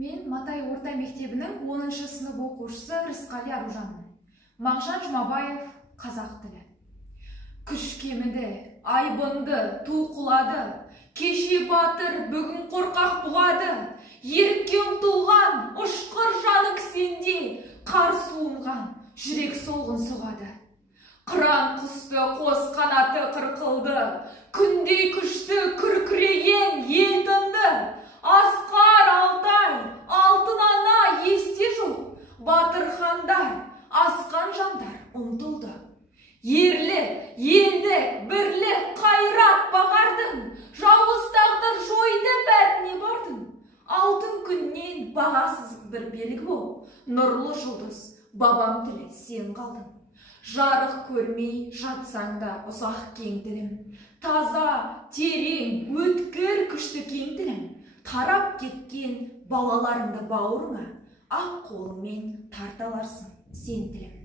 Мен Матай орта мектебінің 10-шы сынып оқушысы Рысқали Аружанмын. Мағжан Жұмабаев, қазақ тілі. Күш кеміді, айбынды, туқылады, кеше батыр, бүгін қорқақ бұғады. Ерікке ұмтылған, ұшқыр жаны кісенде, қар суынған, жүрек солғын соғады. Қыран құсты, қос қанаты қырқылды, күндей күшті күркіреген ел тынды. Асқар Алтай, алтын ана есте жоқ, батыр хандар, асқан жандар ұмтылды. Ерлі, елді, бірлі, қайрат бағардың, жауыз тағдыр жойды бәріне бардың. Алтын күннен бағасыз бір белгі бол, нұрлы жұлдыз, бабам тілі сен қалдың. Жарық көрмей жатсаң да ұзақ кең тілім, таза, терең, өткір күшті кең тілім. Тарап кеткен балаларыңды бауырыңа, ақ қолыңмен тарталарсың сен тілім.